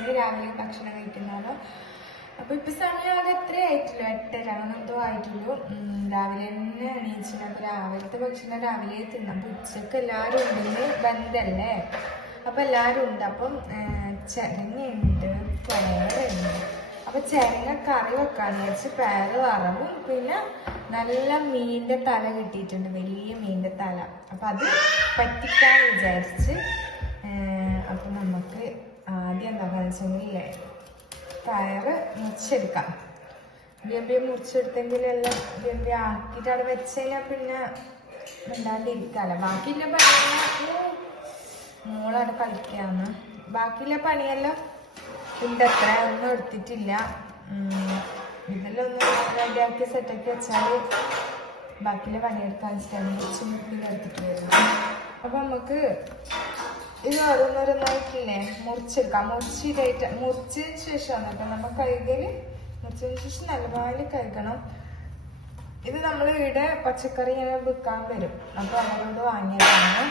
വിചാരിച്ചത് രാവിലെ ഭക്ഷണം കഴിക്കുന്നതോ. അപ്പൊ ഇപ്പൊ സമയം ആകെ എത്ര ആയിട്ടില്ല, 8:30 അങ്ങനെ എന്തോ ആയിട്ടുള്ളൂ. രാവിലെ തന്നെ എണീച്ചിട്ട് അപ്പൊ രാവിലത്തെ ഭക്ഷണം രാവിലെ തിന്നാം. അപ്പൊ ഉച്ചക്ക് എല്ലാരും ഉണ്ടെങ്കിൽ ബന്ധല്ലേ, അപ്പൊ എല്ലാരും ഉണ്ട്. അപ്പം ചെരങ്ങയുണ്ട്, പയറുണ്ട്. അപ്പൊ ചെരങ്ങ കറി വെക്കാന്ന് വെച്ച് പയറ് വറവും പിന്നെ നല്ല മീനിന്റെ തല കിട്ടിയിട്ടുണ്ട്, വലിയ മീനിന്റെ തല. അപ്പൊ അത് പറ്റിക്കാൻ വിചാരിച്ച് അപ്പൊ നമുക്ക് ആദ്യം എന്താക്കാന്ന് വെച്ചെങ്കിലേ പയറ് മുറിച്ചെടുക്കാം. ബിയം മുറിച്ചെടുത്തെങ്കിലെല്ലാം ബിയം ആക്കിയിട്ട് അവിടെ വെച്ച് കഴിഞ്ഞാൽ പിന്നെ മിണ്ടാണ്ടിരിക്കാല്ലോ. ബാക്കിയുള്ള പണിയെല്ലാം മോളവിടെ കളിക്കാന്ന്. ബാക്കിയുള്ള പണിയെല്ലാം ഉണ്ട്, അത്ര ഒന്നും എടുത്തിട്ടില്ല. ഇതെല്ലാം ഒന്ന് റെഡിയാക്കി സെറ്റാക്കി വെച്ചാൽ ബാക്കിയുള്ള പണിയെടുക്കാൻ കുറച്ച് മുക്കിൽ എടുത്തിട്ട് വരുന്നു. അപ്പൊ നമുക്ക് ഇത് ഓരോന്നോരോന്നായിട്ടില്ലേ മുറിച്ചെടുക്കാം. മുറിച്ചതിന് ശേഷമാണ് കേട്ടോ നമ്മൾ കഴുകല്. മുറിച്ചതിന് ശേഷം നല്ലപോലെ കഴുകണം. ഇത് നമ്മൾ ഇവിടെ പച്ചക്കറി ഇങ്ങനെ വിൽക്കാൻ വരും, അപ്പൊ അവരോട് വാങ്ങിയതാണ്.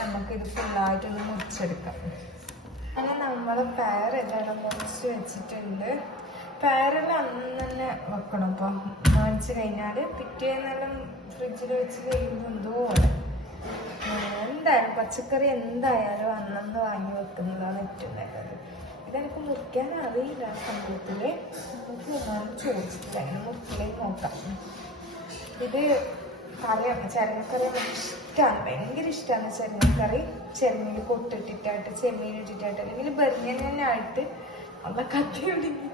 നമുക്കിത് ഫുള്ളായിട്ടൊന്ന് മുറിച്ചെടുക്കാം. അങ്ങനെ നമ്മൾ പയർ എല്ലാം മുറിച്ച് വെച്ചിട്ടുണ്ട്. പയറെല്ലാം അന്ന് തന്നെ വെക്കണം. അപ്പം മേടിച്ച് കഴിഞ്ഞാൽ പിറ്റേന്നെല്ലാം ഫ്രിഡ്ജിൽ വെച്ച് കഴിയുമ്പോൾ എന്തോ എന്തായാലും പച്ചക്കറി എന്തായാലും അന്നന്ന് വാങ്ങി വെക്കുന്നതാണ് ഏറ്റവും നല്ലത്. ഇതെനിക്ക് മുറിക്കാൻ അറിയില്ല സംഭവത്തില്. നമുക്ക് ചോദിച്ചിട്ടില്ല, അങ്ങനെ മുറിക്കിലേക്ക് നോക്കാം. ഇത് കറിയാണ്, ചെരങ്ങക്കറി ഇഷ്ടമാണ്, ഭയങ്കര ഇഷ്ടമാണ് ചെരങ്ങക്കറി. ചെമ്മീൻ പൊട്ടിട്ടിട്ടായിട്ട്, ചെമ്മീൻ ഇട്ടിട്ടായിട്ട്, അല്ലെങ്കിൽ ബെറിഞ്ഞായിട്ട് അവിടെ കത്തി പിടിക്കും.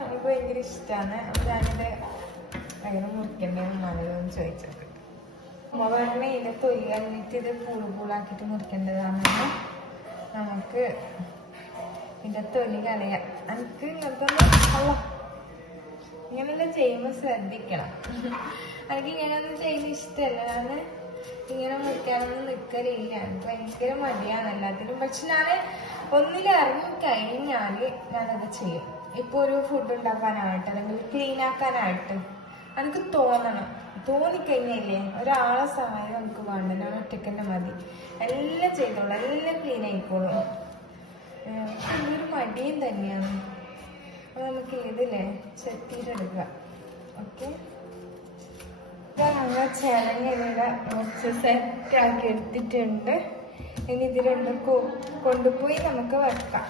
നമുക്ക് ഭയങ്കര ഇഷ്ടമാണ്. അപ്പൊ ഞാനിത് അങ്ങനെ മുറിക്കണ്ടേന്ന് മലയോന്ന് ചോദിച്ചത്. അമ്മ പറഞ്ഞ ഇതിന്റെ തൊലി കളഞ്ഞിട്ട് ഇത് പൂളാക്കിയിട്ട് മുറിക്കേണ്ടതാണെന്ന്. നമുക്ക് ഇതിന്റെ തൊലി കളയാം. എനിക്ക് ഇങ്ങനത്തെ ഇങ്ങനെല്ലാം ചെയ്യുമ്പോൾ ശ്രദ്ധിക്കണം. എനിക്ക് ഇങ്ങനെയൊന്നും ചെയ്യുന്ന ഇഷ്ടമല്ല. ഞാൻ ഇങ്ങനെ മുറിക്കാനൊന്നും നിൽക്കലില്ല, എനിക്ക് ഭയങ്കര മടിയാണ് എല്ലാത്തിനും. പക്ഷെ ഞാൻ ഒന്നിലിറങ്ങി കഴിഞ്ഞാൽ ഞാനത് ചെയ്യും. ഇപ്പൊ ഒരു ഫുഡ് ഉണ്ടാക്കാനായിട്ട് അല്ലെങ്കിൽ ക്ലീൻ ആക്കാനായിട്ട് എനിക്ക് തോന്നിക്കഴിഞ്ഞില്ലേ ഒരാളെ സമയം നമുക്ക് വേണ്ട, ഞാൻ ഒറ്റക്കന്നെ മതി. എല്ലാം ചെയ്തോളൂ, എല്ലാം ക്ലീൻ ആയിക്കോളും. ഒരു മടിയും തന്നെയാണ്. അപ്പൊ നമുക്ക് ഇതില്ലേ ചെത്തിയിട്ടെടുക്കുക. ഓക്കെ, ഞങ്ങൾ ചെരങ്ങ കുറച്ച് സെറ്റാക്കി എടുത്തിട്ടുണ്ട്. ഇനി ഇത് രണ്ടും കൊണ്ടുപോയി നമുക്ക് വെക്കാം.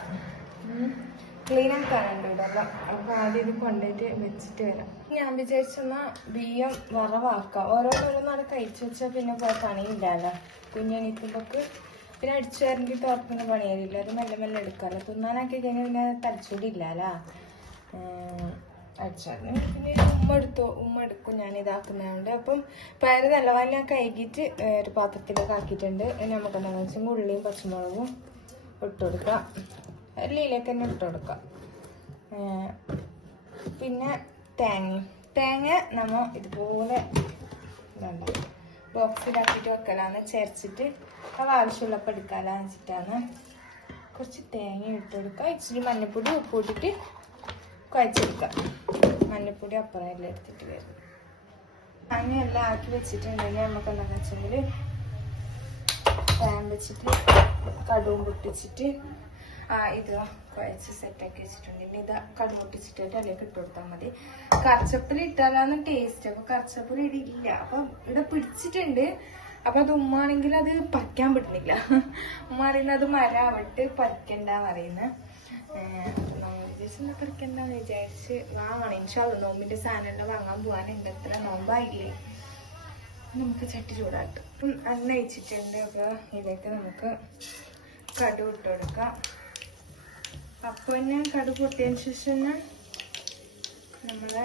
ക്ലീൻ ആക്കാനുണ്ട് ഇതെല്ലാം. അപ്പൊ ആദ്യം ഇത് കൊണ്ടുപോയിട്ട് വെച്ചിട്ട് വരാം. ഞാൻ വിചാരിച്ചെന്നാ ബിയ്യം വറവാക്കാം. ഓരോന്നോരോന്നാണ് കഴിച്ചു വെച്ചാൽ പിന്നെ പണിയില്ലല്ലോ. കുഞ്ഞെണീക്കുമ്പോക്ക് പിന്നെ അടിച്ചു വരണ്ടി തുറക്കുന്ന പണിയാരില്ല. അത് മെല്ലെ മെല്ലെ എടുക്കാമല്ലോ. തിന്നാനാക്കി കഴിഞ്ഞാൽ പിന്നെ തടിച്ചൂടി ഇല്ലല്ലോ. അടിച്ചാൽ പിന്നെ ഉമ്മ എടുക്കും ഞാൻ ഇതാക്കുന്നതുകൊണ്ട്. അപ്പം പയറ് നല്ലപോലെ ഞാൻ കഴുകിയിട്ട് ഒരു പാത്രത്തിലേക്ക് ആക്കിയിട്ടുണ്ട്. നമുക്ക് എന്താണെന്ന് വെച്ചാൽ ഉള്ളിയും പച്ചമുളകും ഇട്ട് കൊടുക്കാം. എല്ലിയിലേക്ക് തന്നെ ഇട്ട് കൊടുക്കാം. പിന്നെ തേങ്ങ നമ്മൾ ഇതുപോലെ ബോക്സിലാക്കിയിട്ട് വെക്കലാന്ന്, ചേർച്ചിട്ട് അത് ആവശ്യമുള്ളപ്പോൾ എടുക്കാലാന്ന് വെച്ചിട്ടാണ്. കുറച്ച് തേങ്ങ ഇട്ട് കൊടുക്കുക. ഇച്ചിരി മഞ്ഞപ്പൊടി ഉപ്പ് ഇട്ടിട്ട് കുഴച്ചെടുക്കുക. മഞ്ഞപ്പൊടി അപ്പുറം എല്ലാം എടുത്തിട്ട് വരും. അങ്ങനെ എല്ലാം ആക്കി വെച്ചിട്ടുണ്ടെങ്കിൽ നമുക്ക് എന്താണെന്ന് വെച്ചെങ്കിൽ പാൻ വെച്ചിട്ട് കടുവും പൊട്ടിച്ചിട്ട് ഇത് കുഴച്ച് സെറ്റാക്കി വെച്ചിട്ടുണ്ട്. ഇനി ഇത് കടുവ് പൊട്ടിച്ചിട്ട് അതിലേക്ക് ഇട്ട് കൊടുത്താൽ മതി. കറിച്ചപ്പല് ഇട്ടാലാണ് ടേസ്റ്റ്. അപ്പൊ കറിച്ചപ്പല് ഇടില്ല. അപ്പൊ ഇവിടെ പിടിച്ചിട്ടുണ്ട്. അപ്പൊ അത് ഉമ്മാണെങ്കിൽ അത് പറിക്കാൻ പറ്റുന്നില്ല. ഉമ്മ പറയുന്നത് അത് മരാവട്ട് പറിക്കണ്ട പറയുന്നത്. പറിക്കണ്ടെന്ന് വിചാരിച്ച് വാങ്ങണം. ഇൻഷാല്ലാ നോമ്പിന്റെ സാധനം വാങ്ങാൻ പോവാനുണ്ട്. എത്ര നോമ്പായില്ലേ. നമുക്ക് ചട്ടി ചൂടാട്ടും. അപ്പം എണ്ണ ഒഴിച്ചിട്ടുണ്ട്. അപ്പൊ ഇതിലേക്ക് നമുക്ക് കടുവ് ഇട്ട് കൊടുക്കാം. അപ്പൊ ഞാൻ കടുവ് പൊട്ടിയതിന് ശേഷം നമ്മള്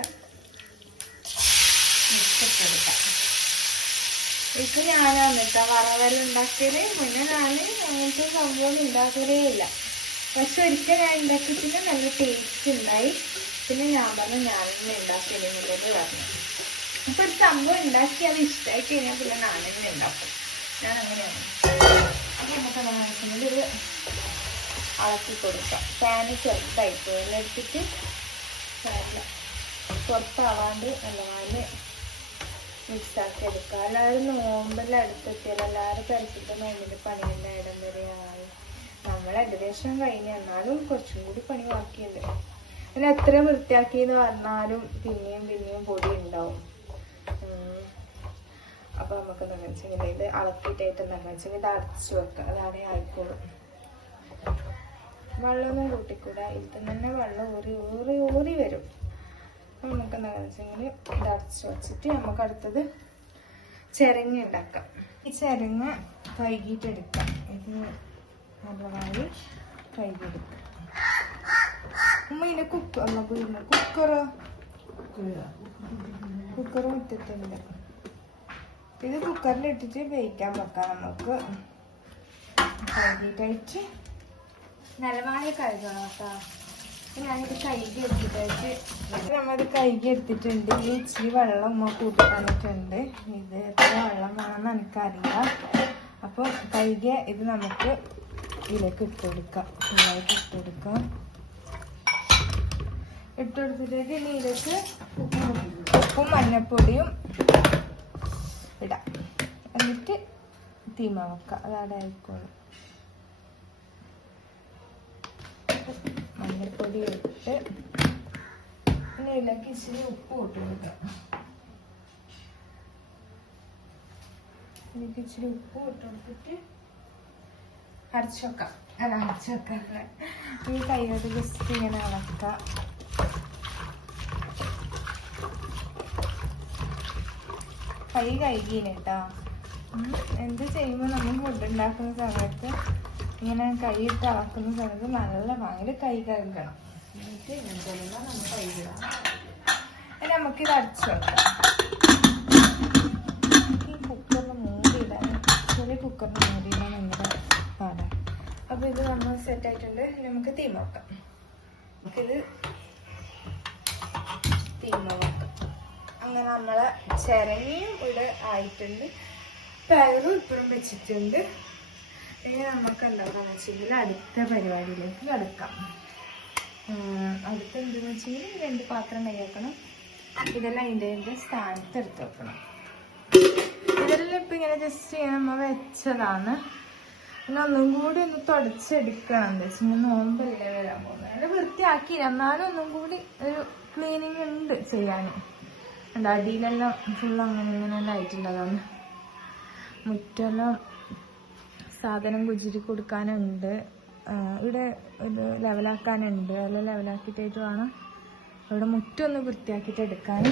മിക്സിട്ടെടുക്കാം. ഇപ്പൊ ഞാനാണ് കേട്ടോ വറവെല്ലാം ഉണ്ടാക്കിയത്. മുന്നേ ഞാൻ അങ്ങനത്തെ സംഭവം ഉണ്ടാക്കലേ ഇല്ല. പക്ഷെ ഒരിക്കൽ ഞാൻ ഉണ്ടാക്കിയിട്ട് നല്ല ടേസ്റ്റ് ഉണ്ടായി. പിന്നെ ഞാൻ പറഞ്ഞു ഞാനെന്നെ ഉണ്ടാക്കിയെന്നുള്ളത് പറഞ്ഞു. അപ്പൊ ഒരു സംഭവം ഉണ്ടാക്കി അത് ഇഷ്ടമായി കഴിഞ്ഞാൽ പിന്നെ ഞാനെന്നെ ഉണ്ടാക്കും. ഞാൻ അങ്ങനെയാണ്. അപ്പൊ നമുക്ക് എന്താണെന്ന് ഇത് അളക്കി കൊടുക്കാം. പാന് ചെറുതായിപ്പോ എടുത്തിട്ട് പുറത്താവാണ്ട് നല്ലപോലെ മിക്സാക്കി എടുക്കുക. എല്ലാവരും നോമ്പെല്ലാം അടുത്തെത്തിയാൽ എല്ലാവരും പെരത്തിട്ട് നോമ്പിന്റെ പണിയെല്ലാം ഇടം വരെ ആയി. നമ്മൾ ഏകദേശം കഴിഞ്ഞ്, എന്നാലും കുറച്ചും കൂടി പണി ബാക്കിയുണ്ട്. പിന്നെ എത്ര വൃത്തിയാക്കിയെന്ന് പറഞ്ഞാലും പിന്നെയും പൊടി ഉണ്ടാവും. അപ്പൊ നമുക്ക് എന്താ വെച്ചെങ്കിൽ ഇത് അളക്കിയിട്ടായിട്ട് എന്താണെന്ന് വെച്ചെങ്കിൽ ഇത് അടച്ചു വെക്കാം, അതാണ് ആയിക്കോളും. വെള്ളമൊന്നും കൂട്ടിക്കൂടാ, ഇതിൽ തന്നെ വെള്ളം ഊറി വരും. അപ്പൊ നമുക്ക് എന്താണെന്ന് വെച്ചെങ്കിൽ ഇത് അടച്ചു വെച്ചിട്ട് നമുക്ക് അടുത്തത് ചിരങ്ങ ഉണ്ടാക്കാം. ഈ ചിരങ്ങ കഴുകിയിട്ടെടുക്കാം. ഇത് നല്ലതായി കഴുകിയെടുക്കാം. ഇതിന്റെ കുക്കറും ഇട്ടിട്ടുണ്ട്. ഇത് കുക്കറിലിട്ടിട്ട് വേവിക്കാൻ വെക്കാം. നമുക്ക് കഴുകിയിട്ടായിട്ട് നല്ലമായി കഴുകണം കേട്ടോ. ഞാനിത് കഴുകി എടുത്തിട്ടായിട്ട് നമ്മളിത് കഴുകി എടുത്തിട്ടുണ്ട്. ഈ ഇച്ചിരി വെള്ളം ഉമ്മ കൂട്ടി തന്നിട്ടുണ്ട്. ഇത് എത്ര വെള്ളം വേണമെന്ന് എനിക്കറിയാം. അപ്പോൾ കഴുകിയ ഇത് നമുക്ക് ഇതിലേക്ക് ഇട്ടുകൊടുക്കാം. ഫുള്ളായിട്ട് ഇട്ടുകൊടുക്കാം. ഇട്ടുകൊടുത്തിട്ടേക്ക് ഇനി ഇതിലേക്ക് ഉപ്പും മഞ്ഞപ്പൊടിയും ഇടാം. എന്നിട്ട് തീമ വെക്കാം, അതവിടെ ആയിക്കോളും. മഞ്ഞപ്പൊടി ഇട്ട് പിന്നെ ഇതിലേക്ക് ഇച്ചിരി ഉപ്പ് ഇട്ട് കൊടുക്കാം. ഇതിലേക്ക് ഇച്ചിരി ഉപ്പ് ഇട്ട് കൊടുത്തിട്ട് അരച്ചു വെക്കാം. അരച്ചു വെക്കാം. ഈ കൈയോട് ജസ്റ്റ് ഇങ്ങനെ ഇളക്കാം. കൈ കഴുകീന് കേട്ടോ. എന്ത് ചെയ്യുമ്പോൾ നമ്മൾ ഫുഡ് ഉണ്ടാക്കുന്ന സമയത്ത് ഇങ്ങനെ കൈയിട്ട് ഇളക്കുന്ന സമയത്ത് നല്ല ഭയങ്കര കൈ കഴുകണം. എന്നിട്ട് ഇങ്ങനത്തെ നമ്മൾ കഴുകിടാം. നമുക്കിത് അരച്ചു വെക്കാം. ഈ കുക്കറിന് മൂടിയിടാൻ, ചെറിയ കുക്കറിന് മൂടിയിടാൻ ഭയങ്കര പാടാണ്. അപ്പോൾ ഇത് നമ്മൾ സെറ്റായിട്ടുണ്ട്. നമുക്ക് തീമ വെക്കാം. നമുക്കിത് തീമ വെക്കാം. അങ്ങനെ നമ്മളെ ചിരങ്ങയും ഇവിടെ ആയിട്ടുണ്ട്. പയറും ഇപ്പോഴും വെച്ചിട്ടുണ്ട്. ഇനി നമുക്ക് എന്താണെന്ന് വെച്ചെങ്കിൽ അടുത്ത പരിപാടിയിലേക്ക് കിടക്കാം. അടുത്ത എന്തെന്ന് വെച്ചെങ്കിൽ 2 പാത്രം കൈയാക്കണം. ഇതെല്ലാം അതിൻ്റെ സ്ഥാനത്ത് എടുത്ത് വെക്കണം. ഇതെല്ലാം ഇപ്പം ഇങ്ങനെ ജസ്റ്റ് നമ്മൾ വെച്ചതാണ്. പിന്നെ ഒന്നും കൂടി ഒന്ന് തുടച്ചെടുക്കണം. എന്താ വെച്ചാൽ നോമ്പല്ലേ വരാൻ പോകുന്നത്. നല്ല വൃത്തിയാക്കി, എന്നാലും ഒന്നും കൂടി ഒരു ക്ലീനിങ് ഉണ്ട് ചെയ്യാനും. ഉണ്ട് അടിയിലെല്ലാം ഫുൾ അങ്ങനെല്ലാം ആയിട്ടുള്ളതാണ്. മുറ്റെല്ലാം സാധനം കുജിരി കൊടുക്കാനുണ്ട്. ഇവിടെ ഇത് ലെവലാക്കാനുണ്ട്. അതെല്ലാം ലെവലാക്കിയിട്ടായിട്ട് വേണം ഇവിടെ മുറ്റൊന്ന് വൃത്തിയാക്കിയിട്ട് എടുക്കാൻ.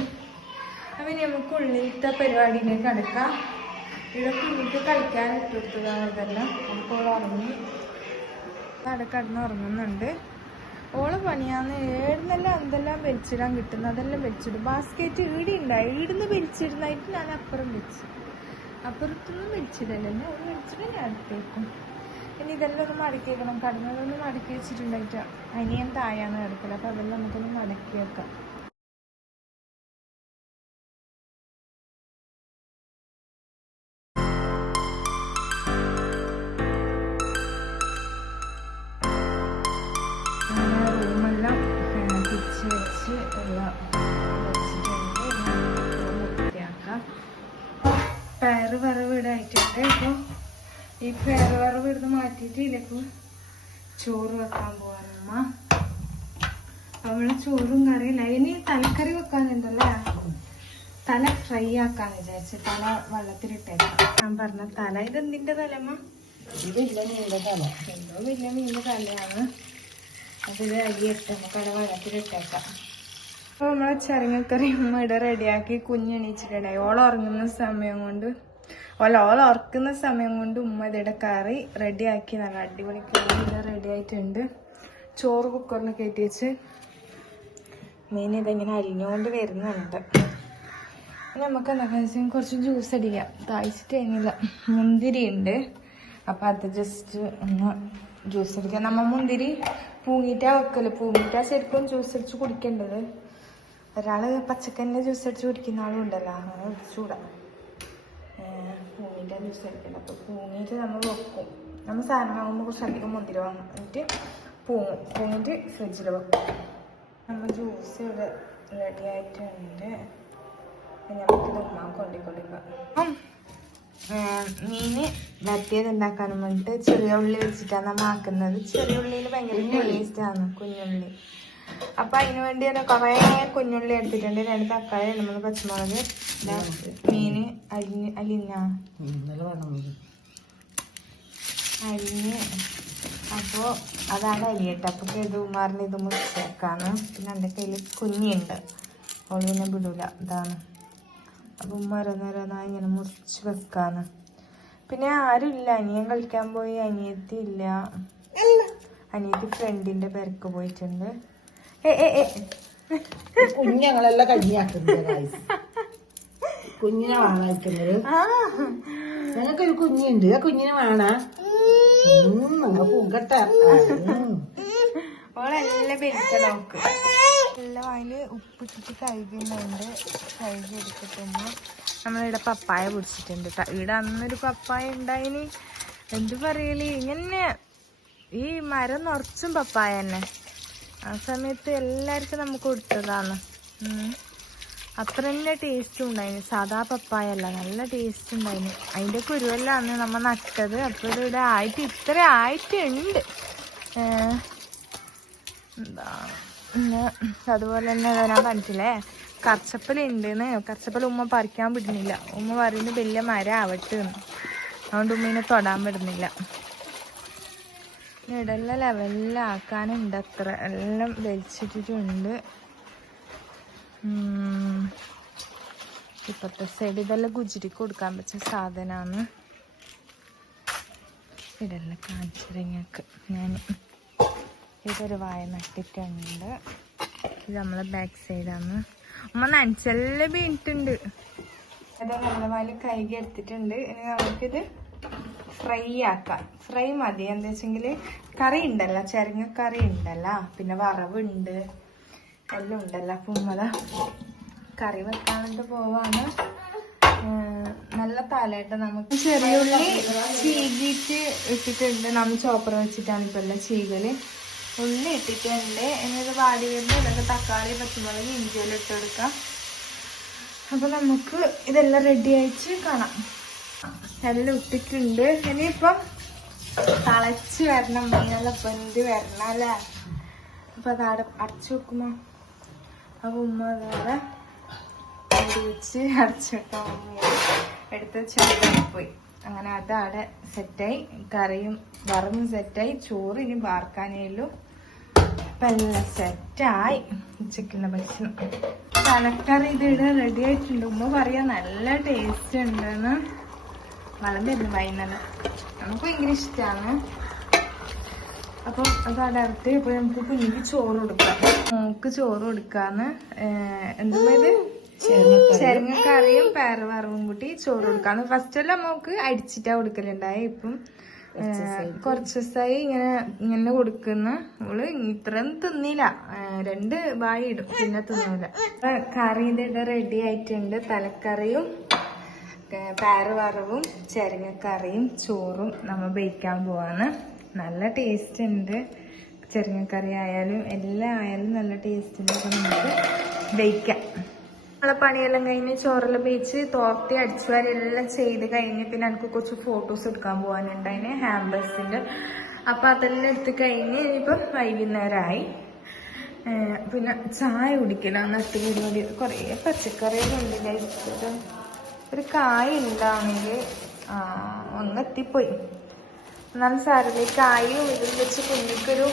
അപ്പം നമുക്ക് ഉള്ളിലത്തെ പരിപാടിയിലേക്ക് അടുക്കാം. ഇവിടെ കുഞ്ഞിക്ക് കളിക്കാൻ ഇട്ടുകൊടുത്തതാണ് ഇതെല്ലാം. നമുക്ക് ഓൾ ഉറങ്ങി കടന്ന് ഉറങ്ങുന്നുണ്ട്. ഓള് പണിയാന്ന് ഏടുന്നെല്ലാം എന്തെല്ലാം വലിച്ചിടാൻ കിട്ടുന്നു അതെല്ലാം വലിച്ചിടും. ബാസ്കറ്റ് ഈടി ഉണ്ടായി, ഈടുന്ന് വലിച്ചിടുന്നായിട്ട് ഞാൻ അപ്പുറം വെച്ചു. അപ്പുറത്തൊന്നും വലിച്ചിടല്ലേ, അത് വലിച്ചിട്ട് ഞാൻ അടുത്തേക്കും. പിന്നെ ഇതെല്ലാം ഒന്ന് മടക്കി വെക്കണം. കടന്നതൊന്ന് മടക്കി വെച്ചിട്ടുണ്ടായിട്ട് അനിയൻ തായാന്ന് കിടക്കില്ല. അപ്പം അതെല്ലാം നമുക്കൊന്ന് മടക്കി വെക്കാം. റൂമെല്ലാം തിരിച്ച് വെച്ച് എല്ലാം വൃത്തിയാക്കാം. പയറ് വറവ് ഇടായിട്ടുണ്ട്. ഇപ്പോൾ ഈ പയറ് വറവ് ഇടുന്ന് മാറ്റിയിട്ട് ഇതിലേക്ക് ചോറ് വെക്കാൻ പോകാനമ്മ. നമ്മള് ചോറും കറിയില്ല. ഇനി തലക്കറി വെക്കാനുണ്ടല്ലേ, തല ഫ്രൈ ആക്കാന്ന് വിചാരിച്ചു. തല വെള്ളത്തിലിട്ടേക്കാം. ഞാൻ പറഞ്ഞ തല ഇതെന്തിന്റെ തലമ്മ? ഇത് വലിയ മീനിന്റെ തല. എന്തോ വലിയ മീനിന്റെ തലയാണ്. അപ്പൊ ഇത് അരിയിട്ട് നമുക്ക് അത് വെള്ളത്തിലിട്ടേക്കാം. അപ്പൊ നമ്മളെ ചിരങ്ങക്കറി ഇവിടെ റെഡിയാക്കി കുഞ്ഞെണീച്ചിട്ടുണ്ടായി. ഓളുറങ്ങുന്ന സമയം കൊണ്ട് ഓളോർക്കുന്ന സമയം കൊണ്ട് ഉമ്മ ഇതിടെ കറി റെഡിയാക്കി. നല്ല അടിപൊളി കറി ഇത് റെഡി ആയിട്ടുണ്ട്. ചോറ് കുക്കറിൽ കയറ്റി വെച്ച് മീൻ ഇതെങ്ങനെ അരിഞ്ഞുകൊണ്ട് വരുന്നുണ്ട്. നമുക്ക് എന്താ വെച്ചാൽ കുറച്ച് ജ്യൂസ് അടിക്കാം. താഴ്ചിട്ട് കഴിഞ്ഞില്ല. മുന്തിരി ഉണ്ട്, അപ്പം അത് ജസ്റ്റ് ഒന്ന് ജ്യൂസ് അടിക്കാം. നമ്മൾ മുന്തിരി പൂങ്ങിയിട്ടാ വെക്കല്. പൂങ്ങിയിട്ടാ ശരിക്കും ജ്യൂസ് അടിച്ച് കുടിക്കേണ്ടത്. ഒരാൾ പച്ചക്കറിൻ്റെ ജ്യൂസ് അടിച്ച് കുടിക്കുന്ന ആളും ഉണ്ടല്ലോ, അങ്ങനെ ഒഴിച്ചുകൂടാം. പൂങ്ങിയിട്ടാ ജ്യൂസ് അടിക്കണം. അപ്പോൾ പൂങ്ങിയിട്ട് നമ്മൾ വെക്കും. നമ്മൾ സാധനം വാങ്ങുമ്പോൾ കുറച്ചധികം മുന്തിരി വാങ്ങും. എന്നിട്ട് പൂങ്ങിയിട്ട് ഫ്രിഡ്ജിൽ വെക്കും. നമ്മൾ ജ്യൂസ് ഇവിടെ റെഡി ആയിട്ടുണ്ട്. നമുക്കിത് ഉമ്മാൻ കൊണ്ടിക്കൊണ്ടിരിക്കാം. മീന് വരട്ടിയത് ഉണ്ടാക്കാനും വേണ്ടിട്ട് ചെറിയ ഉള്ളി വെച്ചിട്ടാണ് നമ്മ ആക്കുന്നത്. ചെറിയ ഉള്ളിയിൽ ഭയങ്കര ടേസ്റ്റ് ആണ്, കുഞ്ഞുള്ളി. അപ്പൊ അതിന് വേണ്ടി തന്നെ കൊറേ കുഞ്ഞുള്ളി എടുത്തിട്ടുണ്ട്, 2 തക്കാളി, 2-3 പച്ചമുളക്. മീന് അരിഞ്ഞ അപ്പൊ അതാണ് അരിയട്ടെ. അപ്പൊ ഇത് ഉമാറിന് ഇത് മുറിച്ചേക്കാണ്. പിന്നെ എൻ്റെ കയ്യില് കുഞ്ഞിയുണ്ട്, അവള് പിന്നെ വിടൂല. ഇതാണ്. അപ്പൊ ഓരോന്നോരോന്നായി ഇങ്ങനെ മുറിച്ച് വെക്കാണ്. പിന്നെ ആരുമില്ല, അനിയൻ കളിക്കാൻ പോയി, അനിയത്തി ഇല്ല. അനിയത്തി ഫ്രണ്ടിന്റെ പേർക്ക് പോയിട്ടുണ്ട്. കുഞ്ഞങ്ങളെല്ലാം കഞ്ഞിയാക്കുന്നത്, കുഞ്ഞിനെ വാങ്ങിക്കുന്നത്. ഞങ്ങൾക്കൊരു കുഞ്ഞുണ്ട്, ആ കുഞ്ഞിനെ വേണ പൂക്കട്ടെ. ഓളെല്ലാം പെരുത്ത നോക്ക്. എല്ലാം അതില് ഉപ്പിട്ടിട്ട് കഴുകുന്നുണ്ട്. കഴുകി എടുത്തിട്ടുണ്ട്. നമ്മളിവിടെ പപ്പായ പിടിച്ചിട്ടുണ്ട്. ഇവിടെ അന്നൊരു പപ്പായ ഉണ്ടായിന്, എന്ത് പറയല്, ഇങ്ങനെ ഈ മരം നിറച്ചും പപ്പായ തന്നെ. ആ സമയത്ത് എല്ലാവർക്കും നമുക്ക് കൊടുത്തതാണ്. അത്ര തന്നെ ടേസ്റ്റും ഉണ്ടായിന്. സാധാ പപ്പായ അല്ല, നല്ല ടേസ്റ്റ് ഉണ്ടായിന്. അതിന്റെ കുരുവെല്ലാന്ന് നമ്മ നട്ടത്. അപ്പൊ ഇവിടെ ആയിട്ട് ഇത്ര ആയിട്ടുണ്ട്. എന്താ പിന്നെ അതുപോലെ തന്നെ ഞാൻ കാണിച്ചില്ലേ, കർച്ചപ്പലുണ്ടെന്ന്. കർച്ചപ്പൽ ഉമ്മ പറിക്കാൻ വിടുന്നില്ല. ഉമ്മ പറയുന്നത് വലിയ മരം ആവട്ടെ എന്ന്. അതുകൊണ്ട് ഉമ്മീനെ തൊടാൻ വിടുന്നില്ല. ഇടെല്ലാം ലെവലിലാക്കാനുണ്ട്. അത്ര എല്ലാം വലിച്ചിട്ടിട്ടുണ്ട്. ഇപ്പത്തെ സൈഡ് ഇതെല്ലാം ഗുജിരിക്ക് കൊടുക്കാൻ പറ്റിയ സാധനമാണ്. ഇതെല്ലാം കാണിച്ചിരങ്ങൾക്ക് ഞാൻ ഇതൊരു വായ നട്ടിട്ടുണ്ട്. ഇത് നമ്മളെ ബാക്ക് സൈഡാണ്. ഉമ്മ നനച്ചെല്ലാം വീണിട്ടുണ്ട്. അത് നല്ല വാല് കൈകി എടുത്തിട്ടുണ്ട്. ഇനി നമുക്കിത് ഫ്രൈ ആക്കാം. ഫ്രൈ മതി. എന്താ വെച്ചെങ്കിൽ കറി ഉണ്ടല്ലോ, ചെരങ്ങക്കറി ഉണ്ടല്ലോ, പിന്നെ വറവുണ്ട്, എല്ലാം ഉണ്ടല്ലോ. അപ്പം ഉമ്മത കറി വെക്കാനായിട്ട് പോവാണ്. നല്ല തലയിട്ട് നമുക്ക് ചെറിയ ഉള്ളി ചീകിയിട്ട് ഇട്ടിട്ടുണ്ട്. നമ്മൾ ചോപ്പർ വെച്ചിട്ടാണ് ഇപ്പം എല്ലാം ചീകല്. ഉള്ളി ഇട്ടിട്ടുണ്ട്. എന്നിട്ട് വാടി വരുമ്പോൾ ഇതൊക്കെ തക്കാളി, പച്ചമുളക്, ഇഞ്ചിയെല്ലാം ഇട്ട് കൊടുക്കാം. അപ്പൊ നമുക്ക് ഇതെല്ലാം റെഡി ആയിട്ട് കാണാം. എല്ലാം ഇട്ടിട്ടുണ്ട്. ഇനിയിപ്പം തളച്ച് വരണം, മീനെല്ലാം വെന്ത് വരണം അല്ലേ. അപ്പൊ അതവിടെ അടച്ചു വെക്കുമ്പോ അപ്പൊ ഉമ്മ അതവിടെ വെച്ച് അടച്ചു വെക്കാൻ എടുത്ത് ചെറുതായി പോയി. അങ്ങനെ അതവിടെ സെറ്റായി. കറിയും വറവും സെറ്റായി. ചോറ് ഇനി വാർക്കാനേയുള്ളൂ. അപ്പൊ എല്ലാം സെറ്റായി. ഉച്ചക്കുള്ള ഭക്ഷണം തലക്കറി ഇതിടെ റെഡി ആയിട്ടുണ്ട്. ഉമ്മ പറയാ നല്ല ടേസ്റ്റ് ഉണ്ടെന്ന്. വളം തരുന്നു വൈകുന്നേരം. നമുക്ക് ഭയങ്കര ഇഷ്ടമാണ്. അപ്പം അതവിടെ ഇറത്തി. അപ്പൊ നമുക്ക് കുഞ്ഞിക്ക് ചോറ് കൊടുക്കാം. മോക്ക് ചോറ് കൊടുക്കാന്ന്. എന്താ ഇത് ചെരങ്ങക്കറിയും പയറ് വറവും കൂട്ടി ചോറ് കൊടുക്കാന്ന്. ഫസ്റ്റ് എല്ലാം മോക്ക് അടിച്ചിട്ടാ കൊടുക്കലുണ്ടായി. ഇപ്പം കുറച്ച് ദിവസമായി ഇങ്ങനെ കൊടുക്കുന്ന. അവള് ഇത്രയും തിന്നില്ല, 2 വായി ഇടും, പിന്നെ തിന്നൂല. കറിയുടെ ഇവിടെ റെഡി ആയിട്ടുണ്ട്. തലക്കറിയും പയറ് വറവും ചെരങ്ങക്കറിയും ചോറും നമ്മൾ ബേക്കാൻ പോവാണ്. നല്ല ടേസ്റ്റ് ഉണ്ട്. ചെരങ്ങക്കറി ആയാലും എല്ലാം ആയാലും നല്ല ടേസ്റ്റ് ഉണ്ട്. അപ്പൊ നമുക്ക് ബേക്കാം. നമ്മളെ പണിയെല്ലാം കഴിഞ്ഞ് ചോറെല്ലാം ബേച്ച് തോർത്തി അടിച്ചു വാരി എല്ലാം ചെയ്ത് കഴിഞ്ഞ് പിന്നെ എനിക്ക് കുറച്ച് ഫോട്ടോസ് എടുക്കാൻ പോകാനുണ്ട്. അതിന് ഹാമ്പേഴ്സിന്റെ. അപ്പൊ അതെല്ലാം എടുത്ത് കഴിഞ്ഞ് ഇനിയിപ്പം വൈകുന്നേരമായി. പിന്നെ ചായ കുടിക്കലാണ് നട്ട് പരിപാടി. കുറേ പച്ചക്കറികളുണ്ട് കഴിച്ചിട്ട്. ഒരു കായ ഉണ്ടാണെങ്കിൽ ഒന്നെത്തിപ്പോയി. എന്നാലും സാരമില്ല. കായും ഇതിൽ വെച്ച് കുഞ്ഞിക്കൊരു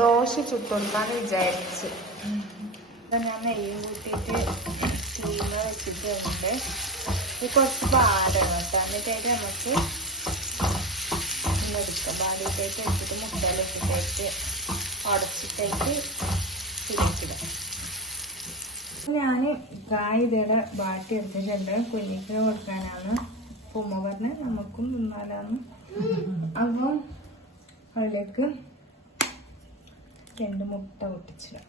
ദോശ ചുട്ടുകൊടുക്കാന്ന് വിചാരിച്ച്. അപ്പൊ ഞാൻ നെയ്യ് കൂട്ടിയിട്ട് ചീമ വെച്ചിട്ടുണ്ട്. ഇത് കുറച്ച് പാടാണ് കേട്ടോ. എന്നിട്ടായിട്ട് നമുക്ക് എടുക്കാം. പാടിയിട്ടായിട്ട് എടുത്തിട്ട് മുട്ടയിലിട്ടിട്ടായിട്ട് ഉടച്ചിട്ടായിട്ട് തിരിച്ചിടാം. ഞാന് കായ് ഇതേടെ ബാട്ടി എടുത്തിട്ടുണ്ട്. കുഞ്ഞിക്ക് കൊടുക്കാനാണ്. ഉമ്മ പറഞ്ഞ് നമുക്കും തിന്നാലാന്ന്. അപ്പം അതിലേക്ക് 2 മുട്ട പൊട്ടിച്ചിടാം.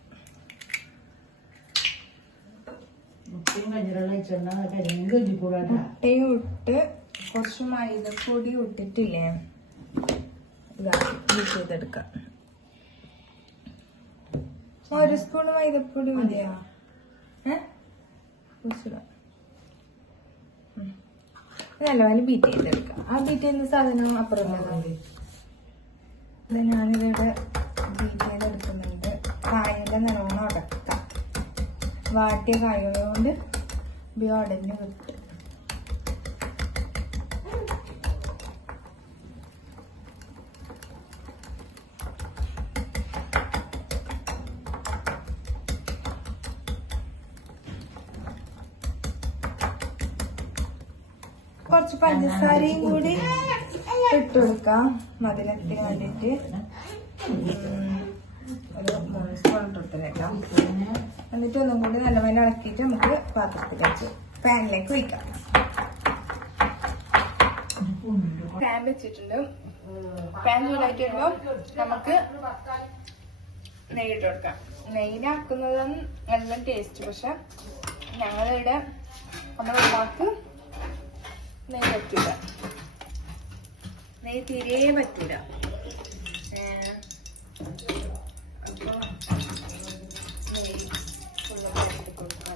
മുട്ടയും ഇട്ട് കുറച്ച് മൈദപ്പൊടി ഇട്ടിട്ടില്ലേ, ഇതാ യൂസ് ചെയ്തെടുക്കാം. 1 സ്പൂൺ മൈദപ്പൊടി മതിയാ? നല്ലപോലെ ബീറ്റ് ചെയ്തെടുക്കാം. ആ ബീറ്റ് ചെയ്യുന്ന സാധനം അപ്പുറം ഇത് ഞാനിവിടെ ബീറ്റ് ചെയ്തെടുക്കുന്നുണ്ട്. കായയുടെ നല്ലോണം ഉടക്കാം. വാട്ടിയ കായകൊണ്ട് ഉടഞ്ഞ് കിട്ടും. കുറച്ച് പഞ്ചസാരയും കൂടി ഇട്ട് കൊടുക്കാം മധുരത്തിന് വേണ്ടിട്ട്. ഒരു 3 സ്പൂൺ ഇട്ടെടുത്തേക്കാം. എന്നിട്ട് ഒന്നും കൂടി നല്ലപോലെ ഇളക്കിയിട്ട് നമുക്ക് പാത്രത്തിൽ വെച്ച് പാനിലേക്ക് ഒഴിക്കാം. പാൻ വെച്ചിട്ടുണ്ട്. പാൻ ചൂടായിട്ട് വരുമ്പോൾ നമുക്ക് നെയ്യ് ഇട്ട് കൊടുക്കാം. നെയ്യിലാക്കുന്നതും നല്ല ടേസ്റ്റ്. പക്ഷെ ഞങ്ങളിവിടെ നമ്മുടെ ഉമ്മാക്ക് നെയ്യ് പറ്റൂല. നെയ്യ് തീരെ പറ്റൂല. അപ്പൊ നെയ്യ് ഫുള്ള് പരത്തി കൊടുക്കാം.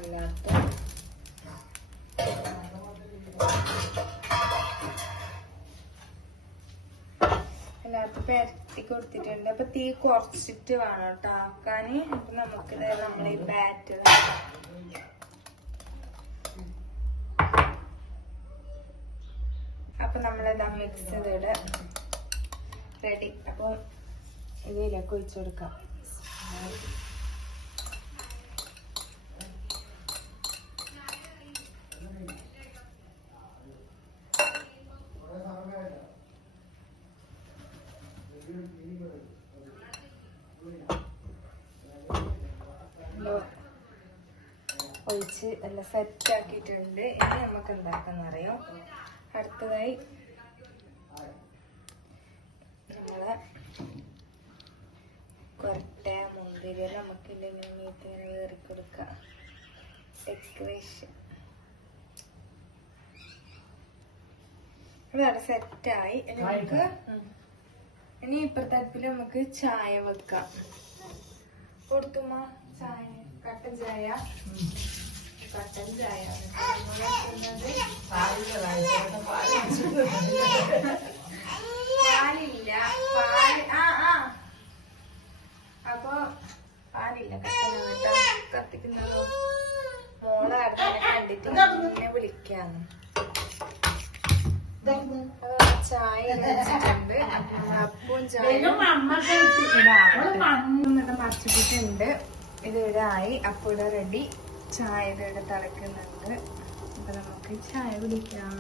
എല്ലാത്തും പരത്തി കൊടുത്തിട്ടുണ്ട്. അപ്പൊ തീ കുറച്ചിട്ട് വേണം കേട്ടോ ആക്കാന്. അപ്പൊ നമുക്ക് നമ്മളീ ബാറ്റർ അപ്പൊ നമ്മളിതാ മിക്സ് ചെയ്തിട്ട് റെഡി. അപ്പൊ ഇതിലേക്ക് ഒഴിച്ചു കൊടുക്കാം. ഒഴിച്ച് എല്ലാം സെറ്റ് ആക്കിയിട്ടുണ്ട്. ഇനി നമുക്ക് എന്താക്കാന്ന് അറിയാം. അടുത്തതായി നമ്മളെ കൊരട്ട മുന്തിരി നമുക്ക് ഇങ്ങനെ വേറി കൊടുക്കാം. ഡെക്കറേഷൻ ഇവിടെ സെറ്റായി. നമുക്ക് ഇനി ഇപ്പുറത്തെ അടുപ്പിൽ നമുക്ക് ചായ വെക്കാം. കൊടുത്തുമ്മ ചായ കട്ടൻ ചായ. കട്ടൻ ചായ പാലില്ല. അപ്പൊ പാലില്ല. കട്ടൻ കത്തിക്കുന്നതോ മോളെ അടുത്തന്നെ കണ്ടിട്ട് എന്നെ വിളിക്കാന്ന്. ചായ വെച്ചിട്ടുണ്ട്. അപ്പവും ചായ മറിച്ചിട്ടുണ്ട്. ഇത് ഇവിടെ ആയി. അപ്പൊ ഇവിടെ റെഡി. ചായ ഇവിടെ തിളക്കുന്നുണ്ട്. അപ്പൊ നമുക്ക് ചായ കുടിക്കാം.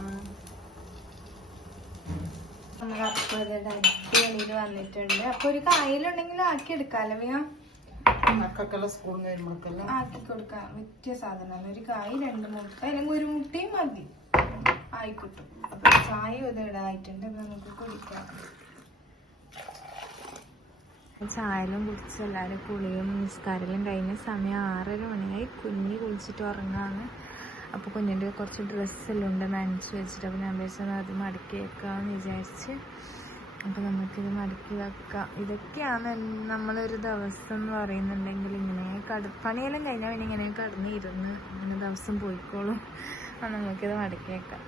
നമ്മുടെ അപ്പം ഇവിടെ അടിപൊളിയിൽ വന്നിട്ടുണ്ട്. അപ്പൊ ഒരു കായലുണ്ടെങ്കിലും ആക്കി എടുക്കാമല്ലോ. പിന്നെ സ്കൂളിൽ കഴിയുമ്പോഴെല്ലാം ആക്കി കൊടുക്കാം. വിറ്റിയ സാധനമാണ്. ഒരു കായ് 2 മുട്ട അല്ലെങ്കിൽ ഒരു മുട്ടയും മതി ആയിക്കിട്ടും. അപ്പൊ ചായ ഇവിടെ ആയിട്ടുണ്ട്. നമുക്ക് കുടിക്കാം. ചായലും കുടിച്ച് എല്ലാവരും കുളിയും നിസ്കാരവും കഴിഞ്ഞ സമയം 6:30 മണിയായി. കുഞ്ഞി കുളിച്ചിട്ട് ഉറങ്ങാണ്. അപ്പോൾ കുഞ്ഞിൻ്റെ കുറച്ച് ഡ്രസ്സെല്ലാം ഉണ്ട് നനച്ച് വെച്ചിട്ട്. അപ്പോൾ ഞാൻ വിചാരിച്ചത് അത് മടക്കി വെക്കാമെന്ന് വിചാരിച്ച്. അപ്പോൾ നമുക്കിത് മടക്കി വെക്കാം. ഇതൊക്കെയാണ് നമ്മളൊരു ദിവസം എന്ന് പറയുന്നുണ്ടെങ്കിൽ. ഇങ്ങനെ പണിയെല്ലാം കഴിഞ്ഞാൽ പിന്നെ ഇങ്ങനെ കടന്നിരുന്ന് അങ്ങനെ ദിവസം പോയിക്കോളും. നമുക്കിത് മടക്കി വെക്കാം.